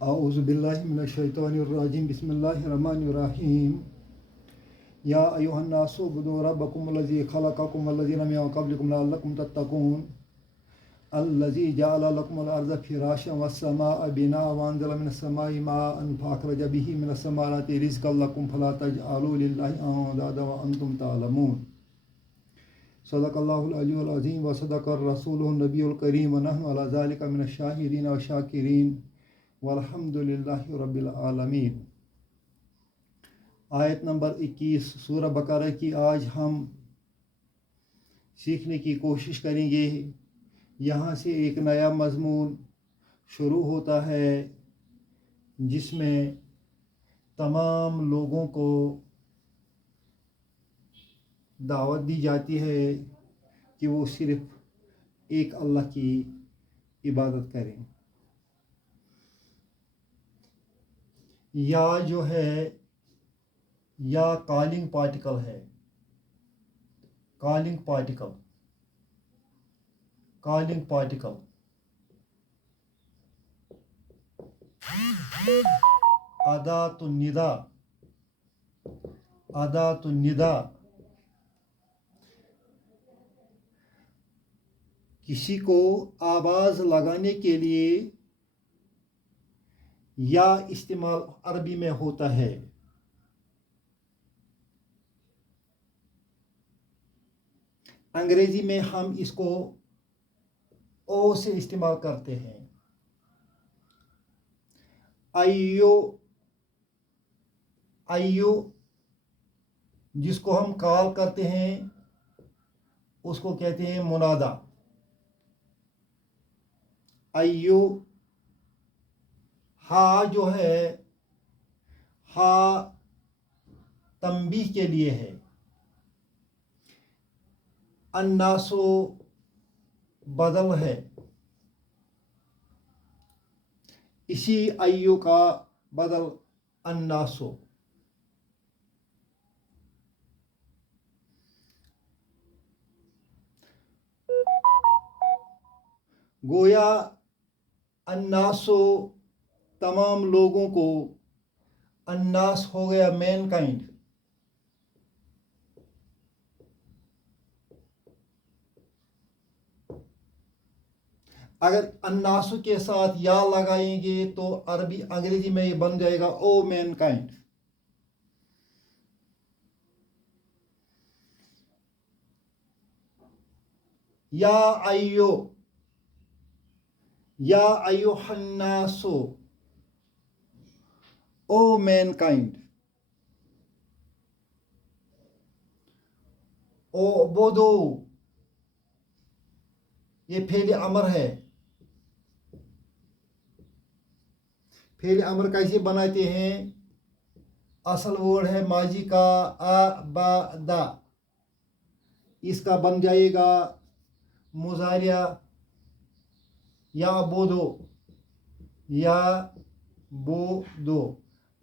اعوذ باللہ من الشیطان الرجیم بسم اللہ الرحمن الرحیم یا ایھا الناس اعبدوا ربکم الذی خلقکم والذین من قبلکم لعلکم تتقون الذی جعل لکم الارض فراشا والسماء بناء وانزل من السماء ماء فاخرج به من الثمرات رزقا لکم فلا تجعلوا للہ اندادا وانتم تعلمون صدق اللہ العلی العظیم وصدق الرسول النبی الکریم ونحن علی ذلک من الشاہدین والشاکرین والحمد للہ رب العالمین۔ آیت نمبر 21 سورہ بقرہ کی آج ہم سیکھنے کی کوشش کریں گے۔ یہاں سے ایک نیا مضمون شروع ہوتا ہے جس میں تمام لوگوں کو دعوت دی جاتی ہے کہ وہ صرف ایک اللہ کی عبادت کریں۔ یا جو ہے یا کالنگ پارٹیکل ہے، کالنگ پارٹیکل اداۃ النداء کسی کو آواز لگانے کے لیے یا استعمال عربی میں ہوتا ہے۔ انگریزی میں ہم اس کو او سے استعمال کرتے ہیں۔ ایو جس کو ہم کال کرتے ہیں اس کو کہتے ہیں منادا۔ ایو ہا جو ہے ہا تنبیہ کے لیے ہے۔ الناسو بدل ہے، اسی ایو کا بدل الناسو۔ گویا الناسو تمام لوگوں کو، الناس ہو گیا مین کائنڈ۔ اگر الناسو کے ساتھ یا لگائیں گے تو انگریزی میں یہ بن جائے گا او مین کائنڈ۔ یا ایھا الناس او مین کائنڈ۔ او بدو یہ فعل امر ہے۔ فعل امر کیسے بناتے ہیں؟ اصل ورڈ ہے ماضی کا ابدا، اس کا بن جائے گا مضارع یا بودو۔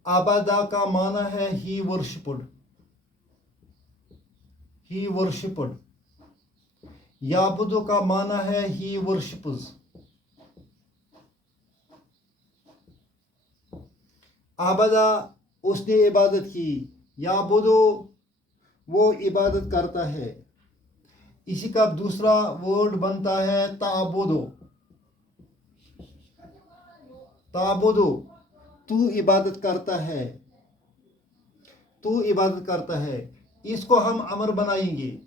ابدا کا معنی ہے ہی ورشپڈ، یعبدو کا معنی ہے ہی ورشپز۔ ابدا اس نے عبادت کی، یعبدو وہ عبادت کرتا ہے۔ اسی کا دوسرا ورڈ بنتا ہے تعبدو، تو عبادت کرتا ہے۔ اس کو ہم امر بنائیں گے۔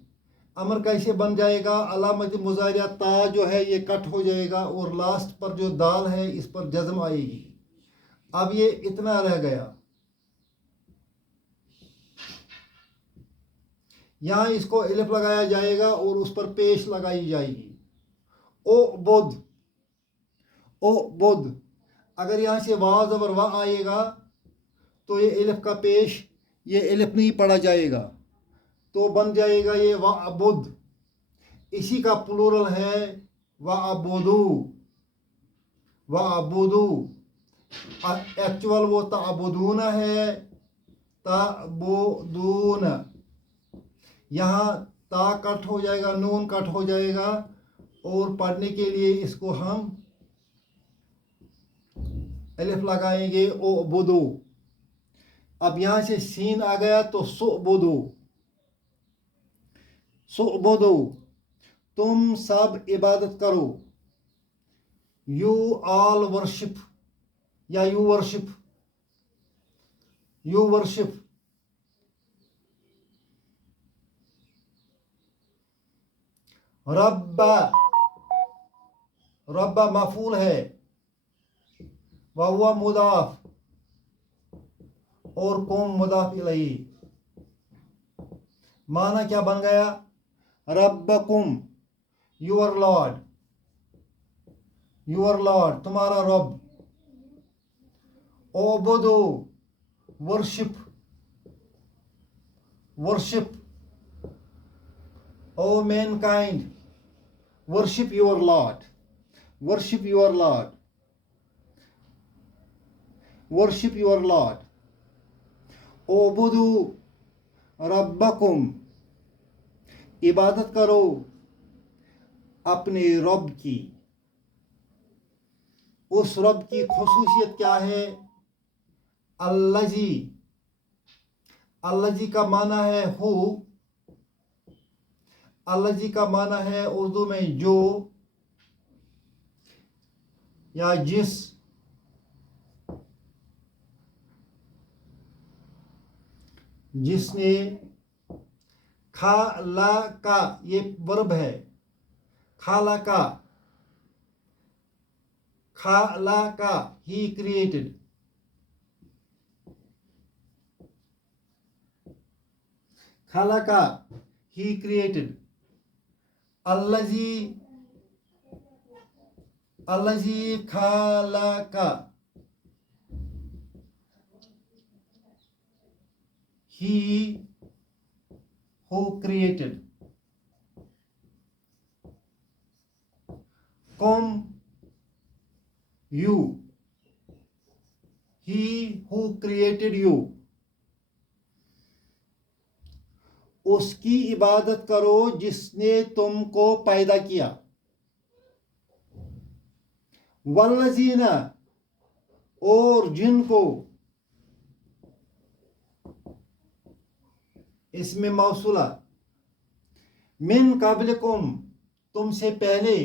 امر کیسے بن جائے گا؟ علامت مضارع تا جو ہے یہ کٹ ہو جائے گا اور لاسٹ پر جو دال ہے اس پر جزم آئے گی۔ اب یہ اتنا رہ گیا، یہاں اس کو الف لگایا جائے گا اور اس پر پیش لگائی جائے گی۔ او بود، اگر یہاں سے وا زبر وا آئے گا تو یہ الف کا پیش، یہ الف نہیں پڑھا جائے گا تو بن جائے گا یہ وعبد۔ اسی کا پلورل ہے وعبدو۔ ایکچول وہ تعبدون ہے، تعبدون۔ یہاں تا کٹ ہو جائے گا، نون کٹ ہو جائے گا اور پڑھنے کے لیے اس کو ہم الف لگائیں گے اعبدو. اب یہاں سے سین آ گیا تو سعبدو. سعبدو تم سب عبادت کرو. یو آل ورشپ یا یو ورشپ. You worship. رب. رب مفعول ہے وہو مضاف اور قوم مضاف الیہ. معنی کیا بن گیا؟ ربکم یور لارڈ. یور لارڈ تمہارا رب. عبدو worship. Worship. O mankind, worship your Lord. Worship your Lord. Worship your Lord. Ubudu Rabbakum. عبادت کرو اپنے رب کی. اس رب کی خصوصیت کیا ہے؟ الذی. الذی کا معنی ہے ہو. الذی کا معنی ہے اردو میں جو یا جس. جس نے. خلقا یہ ورب ہے. خلقا. خلقا he created. خلقا he created. الذی. الذی خلقا he who created. Come you. He who created you. اس کی عبادت کرو جس نے تم کو پیدا کیا. والذین اور جن کو. اسم موصولہ. من قبلکم تم سے پہلے.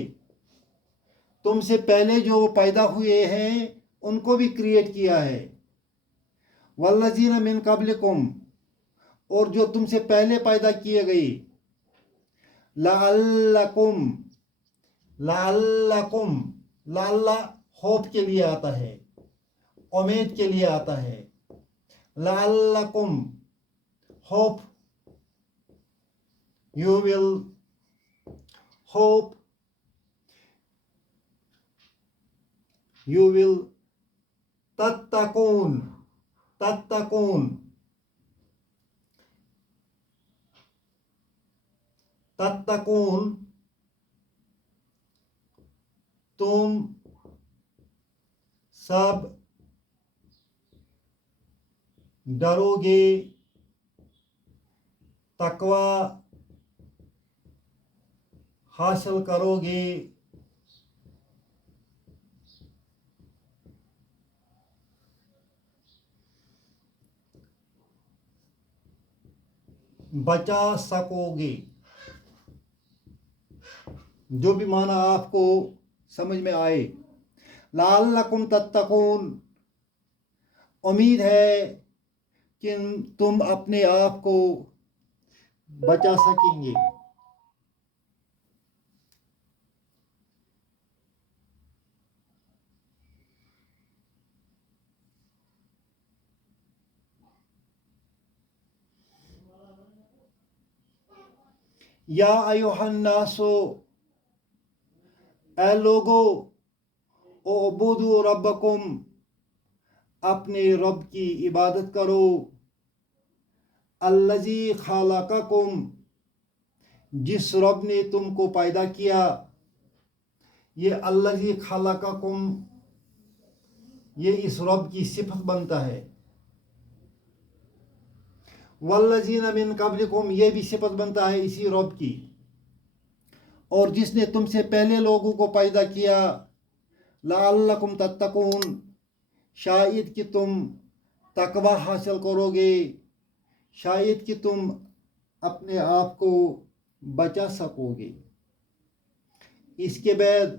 تم سے پہلے جو پیدا ہوئے ہیں ان کو بھی کریٹ کیا ہے. والذین من قبلکم اور جو تم سے پہلے پیدا کیے گئے. لعلکم. لعلکم. لعل ہوپ کے لیے آتا ہے, امید کے لیے آتا ہے. لعلکم hope. You will hope. You will تتقون. تتقون. تتقون تم سب ڈرو گے. تقوی حاصل کرو گے. بچا سکو گے. جو بھی معنی آپ کو سمجھ میں آئے. لعلکم تتقون امید ہے کہ تم اپنے آپ کو بچا سکیں گے. یا ایھا الناس اے لوگو. اعبدوا ربکم اپنے رب کی عبادت کرو. الذی خلقکم جس رب نے تم کو پیدا کیا. یہ الذی خلقکم یہ اس رب کی صفت بنتا ہے. والذین من قبلکم یہ بھی صفت بنتا ہے اسی رب کی. اور جس نے تم سے پہلے لوگوں کو پیدا کیا. لعلکم تتقون شاید کہ تم تقوی حاصل کرو گے، شاید کہ تم اپنے آپ کو بچا سکو گے۔ اس کے بعد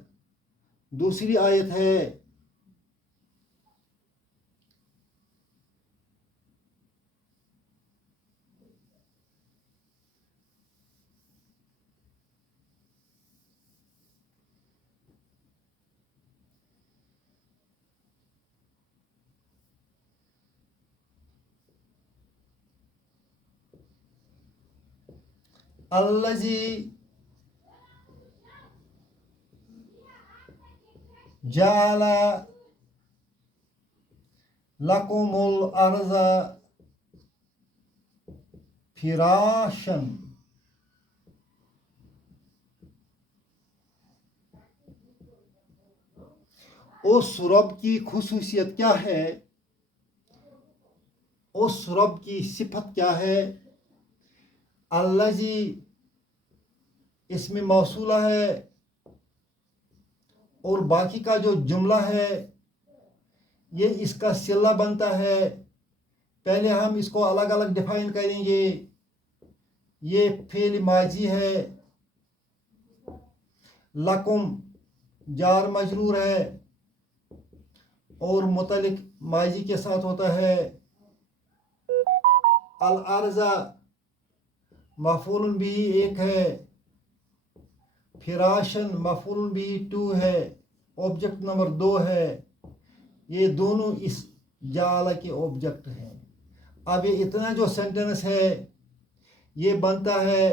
دوسری آیت ہے الذی جعل لکم الارض فراشا، اس رب کی خصوصیت کیا ہے، اس رب کی صفت کیا ہے؟ الذی اسم موصولہ ہے، اور باقی کا جو جملہ ہے یہ اس کا صلہ بنتا ہے۔ پہلے ہم اس کو الگ الگ ڈیفائن کریں گے۔ یہ فعل ماضی ہے، لکم جار مجرور ہے، اور متعلق ماضی کے ساتھ ہوتا ہے۔ الارض مفعول بھی ایک ہے، فراشن مفعول بھی 2 ہے، آبجیکٹ نمبر 2 ہے۔ یہ دونوں اس جعل کے آبجیکٹ ہیں۔ اب یہ اتنا جو سینٹنس ہے یہ بنتا ہے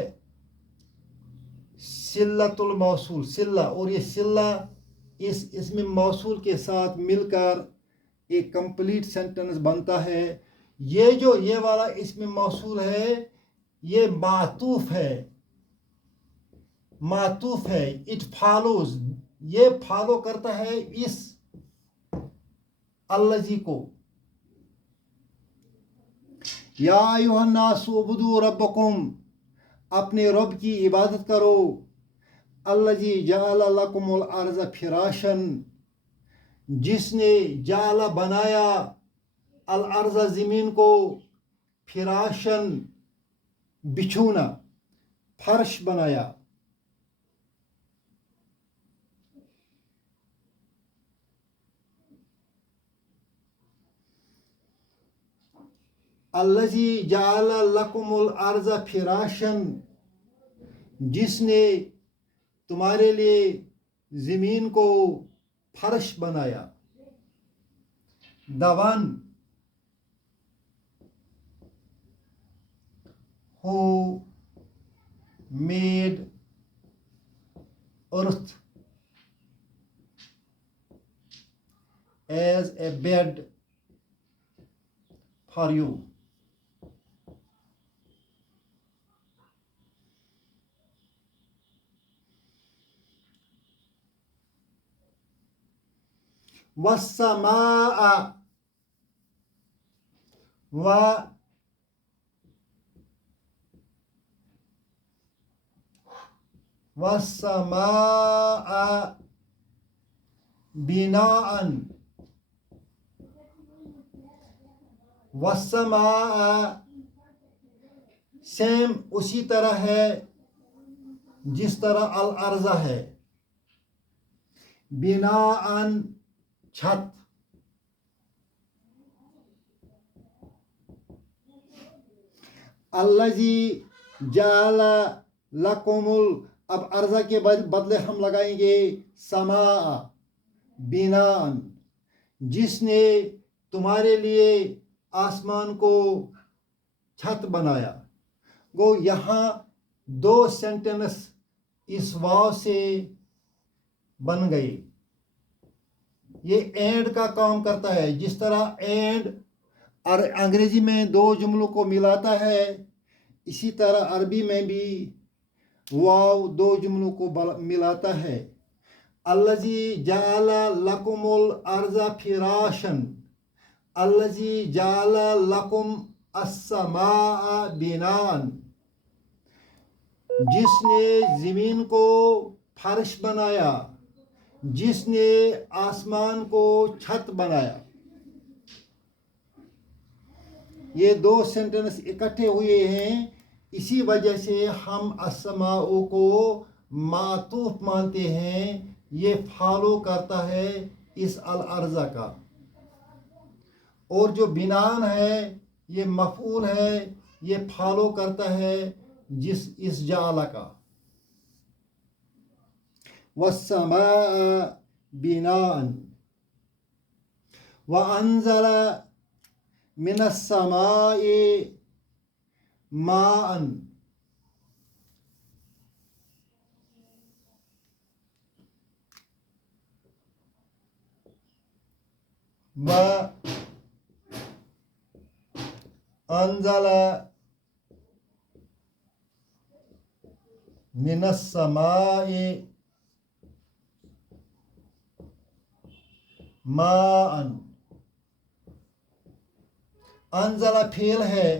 صلۃ الموصول، صلہ، اور یہ صلہ اس اسم موصول کے ساتھ مل کر ایک کمپلیٹ سینٹنس بنتا ہے۔ یہ والا اسم موصول ہے یہ معطوف ہے، معطوف ہے، اٹ فالوز، یہ فالو کرتا ہے اس الذی کو۔ یا ایھا الناس اعبدوا ربکم، اپنے رب کی عبادت کرو۔ الذی جعل لکم الارض فراشا، جس نے جعل بنایا الارض زمین کو، فراشن بچھونا، فرش بنایا۔ الذی جعل لکم الارض فراشا، جس نے تمہارے لیے زمین کو فرش بنایا۔ The one who made earth as a bed for you. والسماء والسماء بناء، والسماء سیم اسی طرح ہے جس طرح الارض ہے، بناء چھت۔ الذی جعل لکم اب ارضا کے بدلے ہم لگائیں گے سماء، بناء، جس نے تمہارے لیے آسمان کو چھت بنایا۔ گو یہاں 2 سینٹنس اس واو سے بن گئی۔ یہ اینڈ کا کام کرتا ہے، جس طرح اینڈ انگریزی میں 2 جملوں کو ملاتا ہے، اسی طرح عربی میں بھی واو 2 جملوں کو ملاتا ہے۔ الذی جعل لکم الارض فراشا، الذی جعل لکم السماء بناء، جس نے زمین کو فرش بنایا، جس نے آسمان کو چھت بنایا۔ یہ دو سینٹنس اکٹھے ہوئے ہیں، اسی وجہ سے ہم السماء کو معطوف مانتے ہیں، یہ فالو کرتا ہے اس الارض کا، اور جو بنان ہے یہ مفعول ہے، یہ فالو کرتا ہے اس جعل کا. والسماء بناء وانزل من السماء ماء وانزل من السماء ماء. انزل فعل ہے،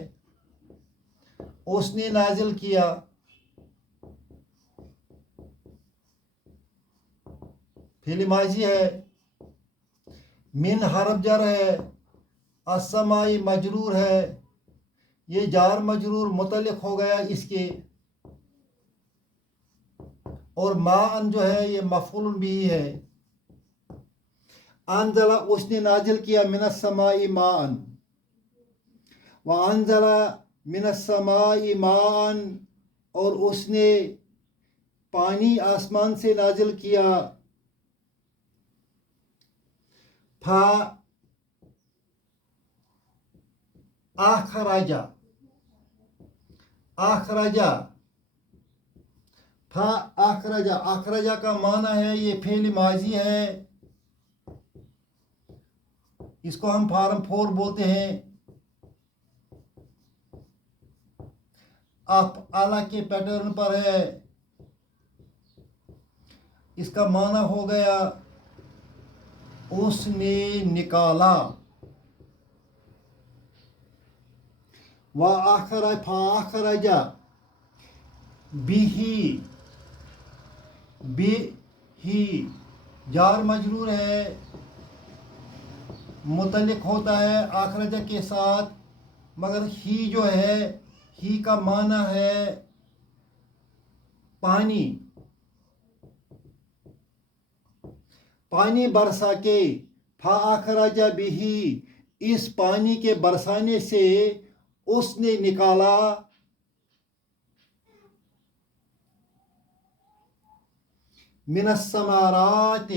اس نے نازل کیا، فعل ماضی ہے، من حرف جر ہے، السماء مجرور ہے، یہ جار مجرور متعلق ہو گیا اس کے، اور ماء جو ہے یہ مفعول بھی ہے. انزل اس نے نازل کیا، من السماء ماء، وانزل من السماء ماء، اور اس نے پانی آسمان سے نازل کیا. اخرج کا معنی ہے یہ فعل ماضی ہے، اس کو ہم فارم 4 بولتے ہیں. افعل کے پیٹرن پر ہے، اس کا معنی ہو گیا اس نے نکالا. فَأَخْرَجَ بِهِ جار مجرور ہے، متعلق ہوتا ہے اخرجہ کے ساتھ، مگر ہی جو ہے، ہی کا معنی ہے پانی، پانی برسا کے. فَأَخْرَجَ بِهِ اس پانی کے برسانے سے اس نے نکالا من الثمرات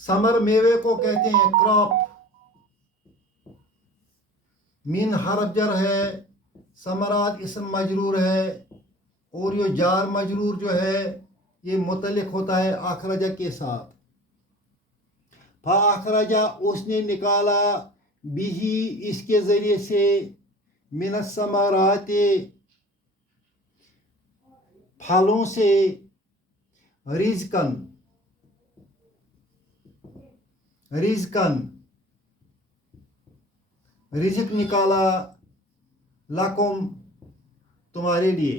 ثمر میوے کو کہتے ہیں، کراپ. من حرف جر ہے، ثمرات اسم مجرور ہے، اور یہ جار مجرور جو ہے یہ متعلق ہوتا ہے اخرجہ کے ساتھ. فاخرجہ اس نے نکالا، بھی اس کے ذریعے سے، من الثمرات پھلوں سے، رزقن رزق نکالا، لکم تمہارے لیے.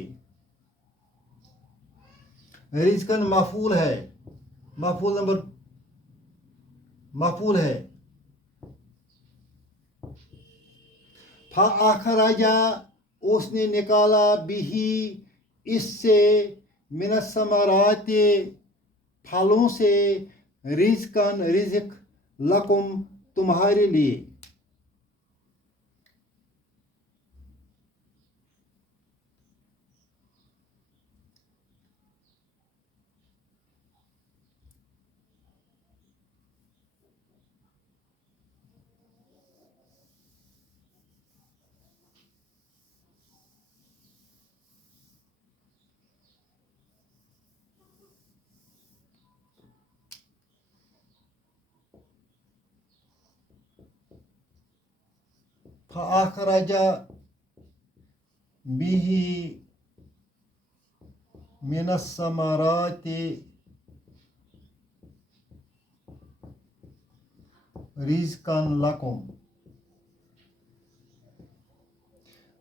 رزقن مفعول ہے، مفعول ہے. فاخرجہ اس نے نکالا، بھی اس سے، من الثمرات پھلوں سے، رزقن رزق، لکم تمہارے لیے. فاخرج به من الثمرات رزقا لکم.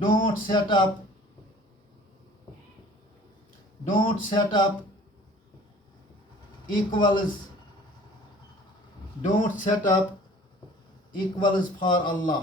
don't set up, don't set up equals, don't set up equals for Allah।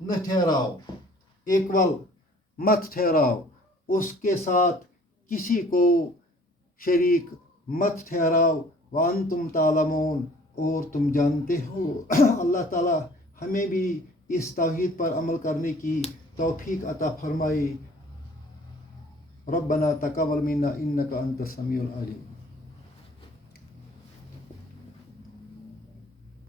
نہ ٹھہراؤ، ایکول مت ٹھہراؤ، اس کے ساتھ کسی کو شریک مت ٹھہراؤ، وانتم تعلمون، اور تم جانتے ہو۔ اللہ تعالیٰ ہمیں بھی اس توحید پر عمل کرنے کی توفیق عطا فرمائے۔ ربنا تقبل منا انک انت السمیع العلیم۔